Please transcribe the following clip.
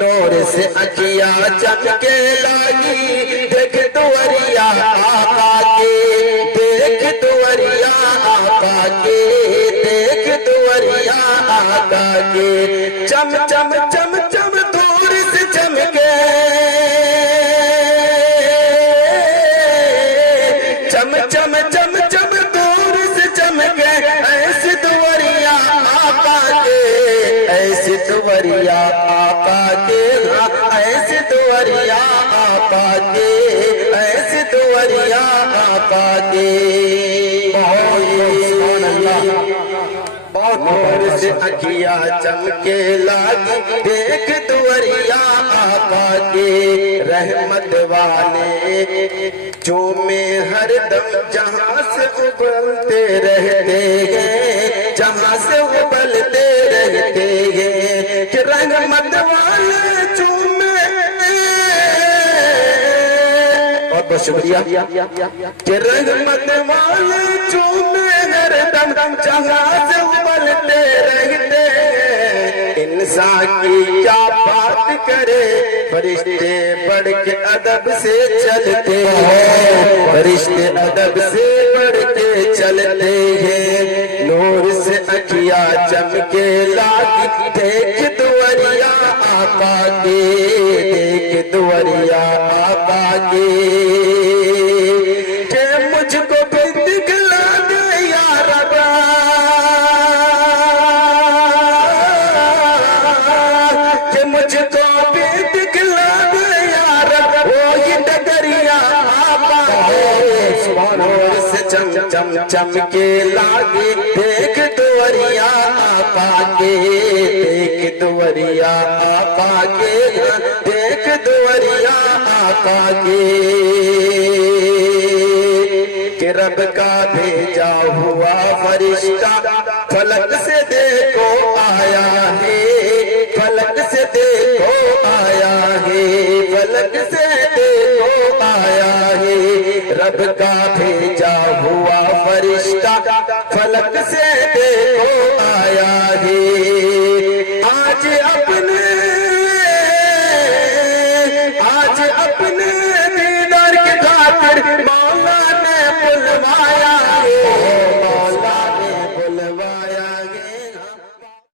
نور سے اکیا چمکے لاگی دیکھ دوریا آقا کے دیکھ دوریا آقا کے دیکھ دوریا آقا کے چم چم چم چم دور سے چمکے چم چم چم چم دور سے چمکے ایسی دوریا آقا کے ایسی دوریا آقا کے ایسی دوریا آقا کے ایسی دوریا آقا کے نور سے اکیا چمکے لاگی دیکھ دوریا آقا کے رحمت والے چومے ہر دم جہاں سے ابلتے رہتے ہیں جہاں سے ابلتے رہتے ہیں کہ رحمت والے چومے بہت بہت شکریہ کہ رحمت والے چومے ہر دم جہاں سے ابلتے رہتے ہیں انسان کی کیا بات کرے فرشتے بڑھ کے ادب سے چلتے ہیں فرشتے ادب سے بڑھ کے چلتے ہیں نور سے اکیا چمکے لاگی دیکھ دوریا آقا کے دیکھ دوریا آقا کے کہ مجھ کو بھی دکھلا دے یا رب کہ مجھ کو بھی دکھلا دے یا رب وہی ڈگریا آقا ہے نور سے چم چم چمکے لاگی دیکھ دوریا آقا کے دیکھ دوریا آقا کے دیکھ دوریا آقا کے کہ رب کا بھیجا ہوا فرشتہ فلک سے دیکھو آیا ہے فلک سے دیکھو آیا ہے فلک سے دیکھو آیا ہے رب کا بھیجا ہوا فرشتہ فلک سے دیکھو آیا ہے آج اپنے دیدار کی خاطر مولا نے بلوایا ہے